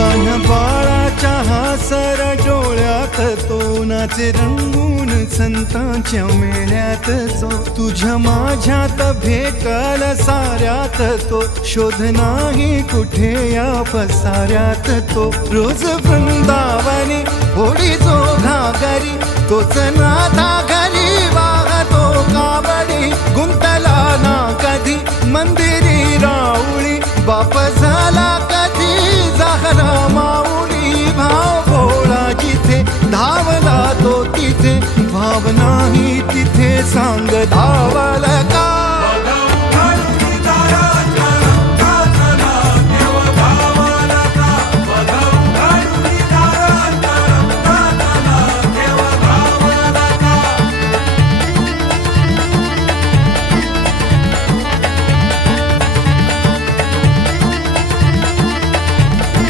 कान्हा बाळाच्या हासर डोळ्यात तो नाचे रंगून संतांच्या मेळ्यात जो तुझ्या माझ्यात भेटल साऱ्यात तो शोध नाही कुठे या पसाऱ्यात तो रोज वृंदावनी होडी जो घागरी तोच नाथा घरी वाहतो कावडी गुंतला ना कधी मंदिरी राऊळी बाप झाला कधी जाहरा माऊली भाव भोळा जिथे धावला तो तिथे भाव नाही तिथे सांग धावला